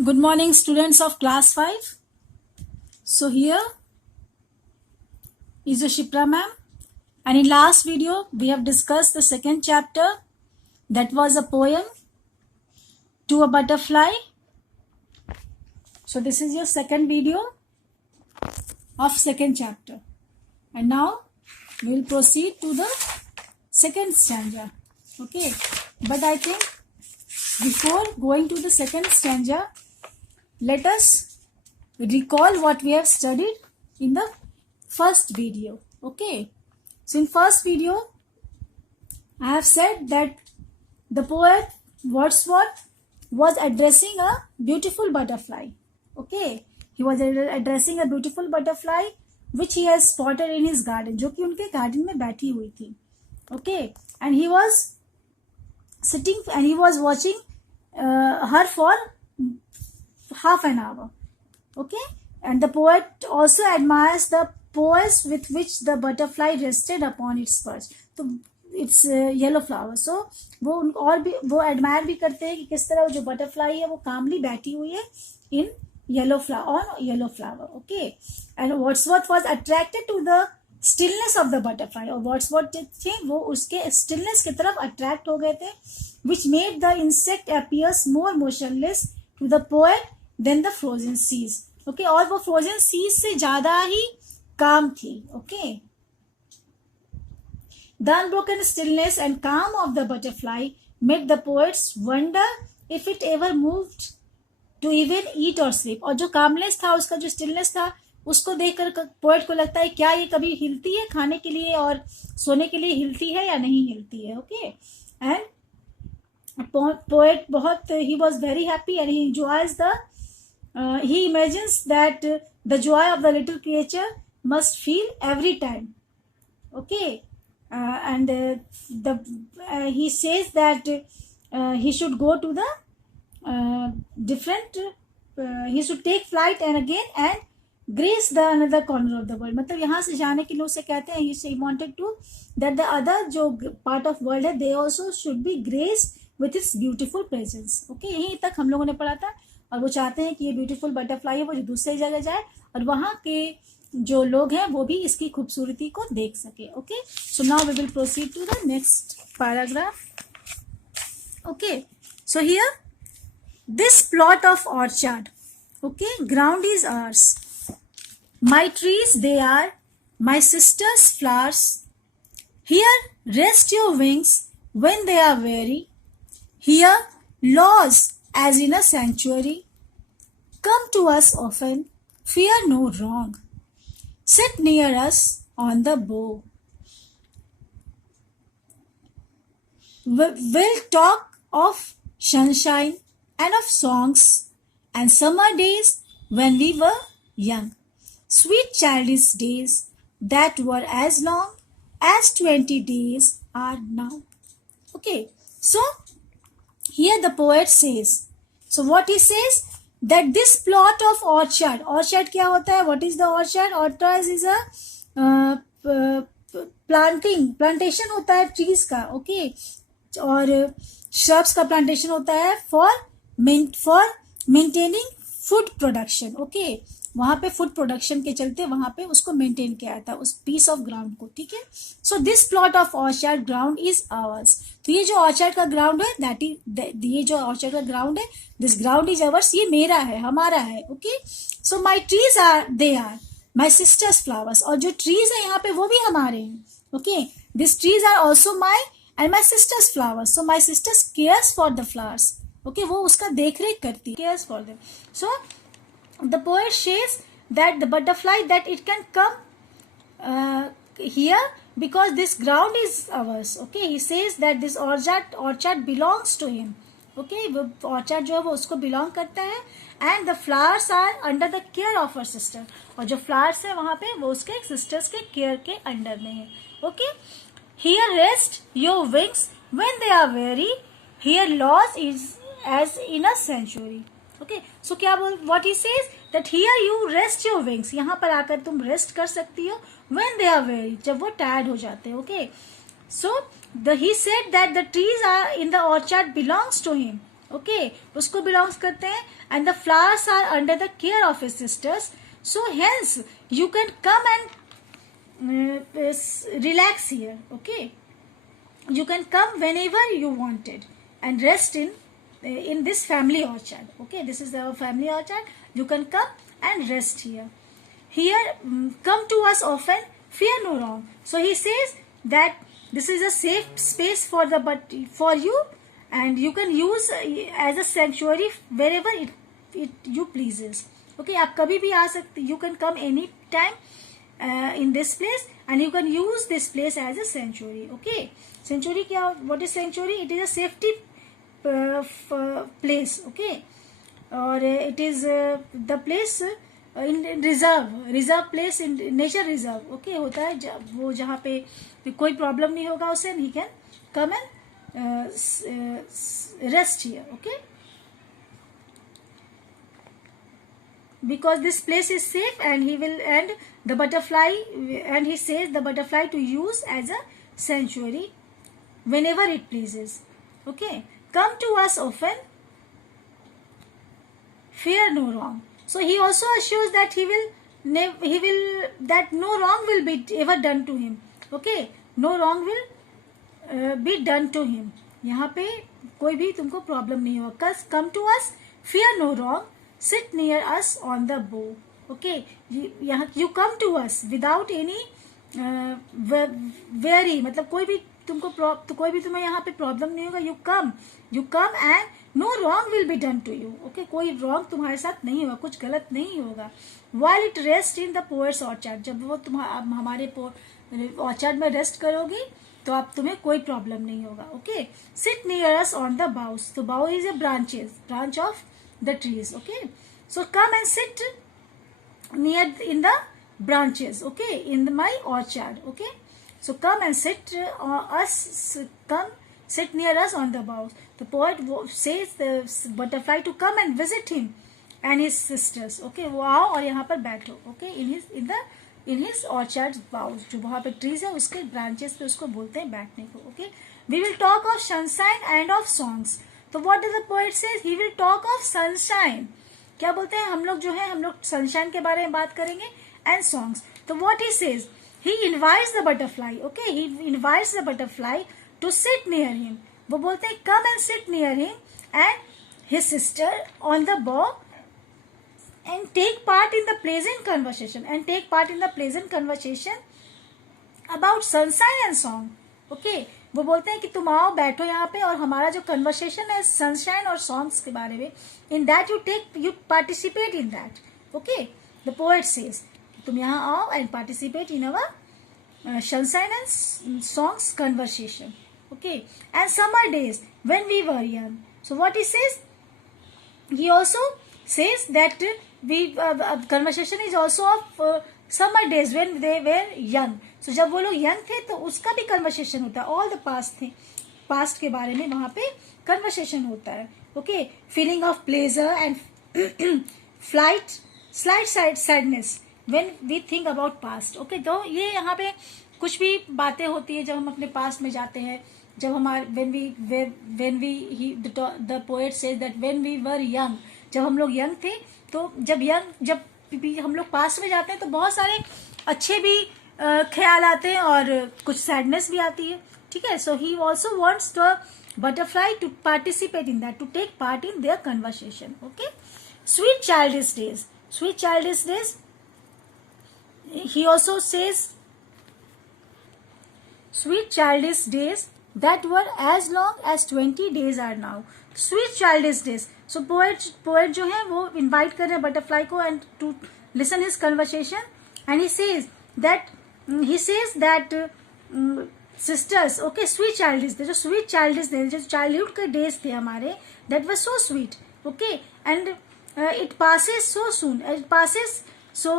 Good morning, students of class 5. So here is your Shipra ma'am, and in last video we have discussed the second chapter, that was a poem to a butterfly. So this is your second video of second chapter, and now we will proceed to the second stanza. Okay, but I think before going to the second stanza, let us recall what we have studied in the first video. Okay, so in first video I have said that the poet Wordsworth was addressing a beautiful butterfly. Okay, he was addressing a beautiful butterfly which he has spotted in his garden, जो कि उनके garden में बैठी हुई थी. Okay, and he was sitting and he was watching her for half an hour. Okay, and the poet also admires the poise with which the butterfly rested upon its perch. तो it's yellow flower. सो वो और भी वो admire भी करते हैं कि किस तरह जो बटरफ्लाई है वो कामली बैठी हुई है in yellow flower on yellow flower. Okay, and Wordsworth was attracted to the stillness of the butterfly. और वर्ड्सवर्थ थे वो उसके स्टिलनेस की तरफ अट्रैक्ट हो गए थे, which made the insect appears more motionless to the poet than the frozen seas. Okay, और वो फ्रोजन सीज से ज्यादा ही काम थी. Okay, the unbroken stillness and calm of the butterfly made the poets wonder if it ever moved to even eat or sleep. और जो calmness था, उसका जो stillness था, उसको देखकर पोएट को लगता है क्या ये कभी हिलती है खाने के लिए और सोने के लिए हिलती है या नहीं हिलती है. ओके, एंड पोएट बहुत he was very happy and he enjoys the he imagines that the joy of the little creature must feel every time. Okay, and he says that he should go to the different he should take flight and again and grace the another corner of the world. मतलब यहाँ से जाने के लिए उसे कहते हैं he wanted to that the other जो part of world है they also should be graced with its beautiful presence. Okay, यहीं तक हम लोगों ने पढ़ा था. और वो चाहते हैं कि ये ब्यूटीफुल बटरफ्लाई है वो जो दूसरी जगह जाए और वहाँ के जो लोग हैं वो भी इसकी खूबसूरती को देख सके. Okay, so now we will proceed to the next paragraph. Okay, so here this plot of orchard. Okay, ground is ours, my trees they are, my sister's flowers. Here rest your wings when they are weary. Here lodge as in a sanctuary. Come to us often, fear no wrong. Sit near us on the bough. We'll talk of sunshine and of songs and summer days when we were young. Sweet childish days that were as long as 20 days are now. Okay, so here the poet says, so what he says that this plot of orchard, orchard क्या होता है, what is the orchard? Orchard is a plantation होता है trees का. okay, और shrubs का plantation होता है for maintaining food production. okay, वहां पे फूड प्रोडक्शन के चलते वहां पे उसको मेंटेन किया था उस पीस ऑफ ग्राउंड को. ठीक है, so this plot of orchard ground is hours. तो ये जो ऑर्चर्ड का ग्राउंड है दैट इज ये जो ऑर्चर्ड का ग्राउंड है दिस ग्राउंड इज आवर्स, ये मेरा है, हमारा है. Okay, so my trees are they are my sister's flowers. और जो ट्रीज है यहाँ पे वो भी हमारे हैं. Okay, this trees are also my and my sister's flowers. So my sisters cares for the flowers. Okay, वो उसका देख रेख करती, cares for them. So the poet says that the butterfly that it can come here because this ground is ours. Okay, he says that this orchard belongs to him. Okay, वो orchard जो है वो उसको belong करता है and the flowers are under the care of her sister. और जो flowers है वहाँ पे वो उसके sisters के care के under में है. Okay, here rest your wings when they are weary. Here loss is as in a sanctuary. Okay, so क्या बोल what he says that here you rest your wings. यहाँ पर आकर तुम रेस्ट कर सकती हो व्हेन दे आर वेरी, जब वो टायर्ड हो जाते हैं. Okay, so he said that the trees are in the orchard belongs to him. Okay, उसको बिलोंग्स करते हैं. And the flowers are under the care of his sisters, so hence you can come and relax here. Okay, you can come whenever you wanted and rest in this family orchard. Okay, this is our family orchard. You can come and rest here, come to us often, fear no wrong. So he says that this is a safe space for you, and you can use as a sanctuary wherever it you pleases. Okay, आप कभी भी आ सकते, you can come any time in this place, and you can use this place as a sanctuary. Okay, sanctuary क्या, what is sanctuary? It is a safety place. Okay, और it is the place in reserve place in nature reserve. Okay, होता है वो जहाँ पे कोई problem नहीं होगा उसे, he can come and rest here. Okay, because this place is safe, and he will, and the butterfly, and he says the butterfly to use as a sanctuary whenever it pleases. Okay, come to us often, fear no wrong. So he also assures that he will that no wrong will be ever done to him. Okay, no wrong will be done to him. यहाँ पे कोई भी तुमको problem नहीं होगा. Come to us, fear no wrong, sit near us on the bow. Okay, यहाँ you come to us without any very, मतलब कोई भी तुमको तो कोई भी तुम्हें यहाँ पे प्रॉब्लम नहीं होगा. you come and no wrong will be done to you. Okay, कोई wrong तुम्हारे साथ नहीं होगा, कुछ गलत नहीं होगा. while it rest in the poet's orchard, जब वो हमारे orchard में रेस्ट करोगी तो आप तुम्हें कोई प्रॉब्लम नहीं होगा. Okay, sit near us on the boughs. So bough is a branch of the trees. Okay, so come and sit near in the branches. Okay, in my orchard. Okay, so come and sit sit near us on the boughs. The poet says the butterfly to come and visit him and his sisters. Okay, वो आओ और यहाँ पर बैठो. Okay, in his orchard boughs, जो वहाँ पे trees है उसके branches पे उसको बोलते हैं बैठने को. Okay, we will talk of sunshine and of songs. तो what does the poet says? He will talk of sunshine. क्या बोलते हैं हम लोग जो है, हम लोग सनशाइन के बारे में बात करेंगे, and songs. तो what he says? He invites the butterfly. Okay, he invites the butterfly to sit near him. वो बोलते हैं come and sit near him and his sister on the bough and take part in the pleasant conversation about sunshine and song. Okay, वो बोलते हैं कि तुम आओ बैठो यहाँ पे और हमारा जो कन्वर्सेशन है सनशाइन और सॉन्ग्स के बारे में, in that you participate in that. Okay, the poet says तुम यहाँ आओ and participate in our sunshine and songs conversation. Okay, and summer days when we were young. So what he says, he also says that conversation is also of summer days when they were young. So जब वो लोग young थे तो उसका भी conversation होता है. All the past थे, पास्ट के बारे में वहाँ पे कन्वर्सेशन होता है. Okay, feeling of pleasure and slight sadness when we think about past. Okay, तो ये यहाँ पे कुछ भी बातें होती है जब हम अपने पास्ट में जाते हैं, जब हमारे the poet says that when we were young, जब हम लोग यंग थे तो जब भी हम लोग पास्ट में जाते हैं तो बहुत सारे अच्छे भी ख्याल आते हैं और कुछ सैडनेस भी आती है. ठीक है, so he also wants the butterfly to participate in that, to take part in their conversation. Okay, sweet childish days he also says sweet childish days that were as long as 20 days are now. Sweet childish days. So poet जो है वो invite कर रहे हैं butterfly को and to listen his conversation, and he says that sisters, okay, sweet childish days, जो sweet childish days, जो childhood के days थे हमारे, that was so sweet. Okay, and it passes so soon. It passes. So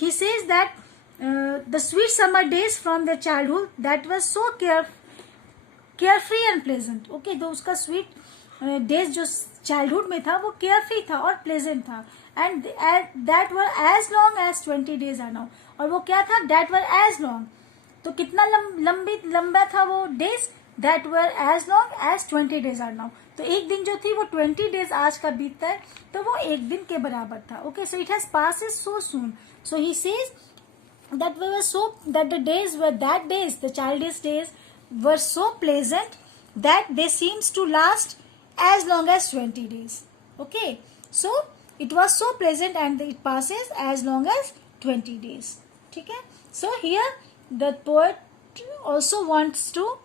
he says that the sweet summer days from the childhood that was so carefree and pleasant. Okay, तो उसका sweet days जो childhood में था वो carefree था और pleasant था, and that were as long as 20 days are now. और वो क्या था, that were as long, तो कितना लंबा था वो days, that were as long as 20 days are now. तो एक दिन जो थी वो 20 days आज का बीतता है, तो वो एक दिन के बराबर था. Okay, so it has passed so soon. So he says that the days were the childish days were so pleasant that they seems to last as long as 20 days. Okay, so it was so pleasant and it passes as long as 20 days. ठीक है. So here the poet also wants to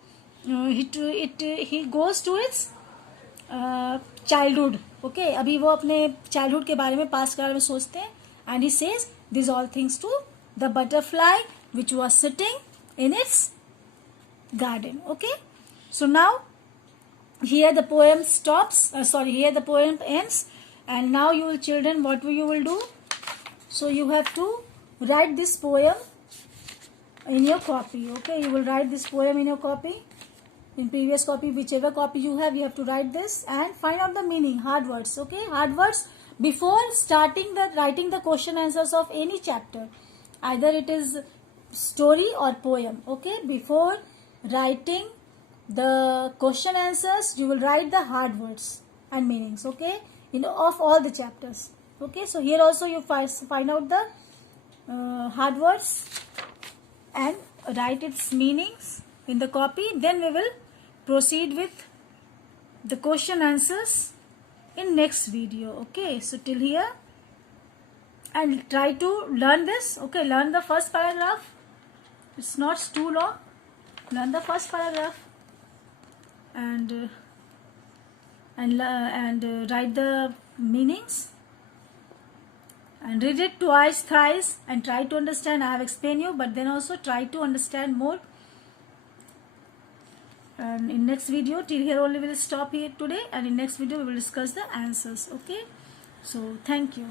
he goes to its childhood. Okay, अभी वो अपने childhood के बारे में, past के बारे में सोचते हैं, and he says these all things to the butterfly which was sitting in its garden. Okay, so now here the poem stops. Here the poem ends, and now you will, children, what you will do? So you have to write this poem in your copy. Okay, you will write this poem in your copy. In previous copy, whichever copy you have to write this and find out the meaning, hard words. Okay, hard words before starting the writing the question answers of any chapter, either it is story or poem. Okay, before writing the question answers, you will write the hard words and meanings. Okay, of all the chapters. Okay, so here also you find out the hard words and write its meanings in the copy. Then we will proceed with the question answers in next video. Okay, so till here, and try to learn this. Okay, learn the first paragraph. It's not too long. Learn the first paragraph and write the meanings and read it twice, thrice, and try to understand. I have explained you, but then also try to understand more. And in next video, till here only we will stop here today, and in next video we will discuss the answers. Okay, so thank you.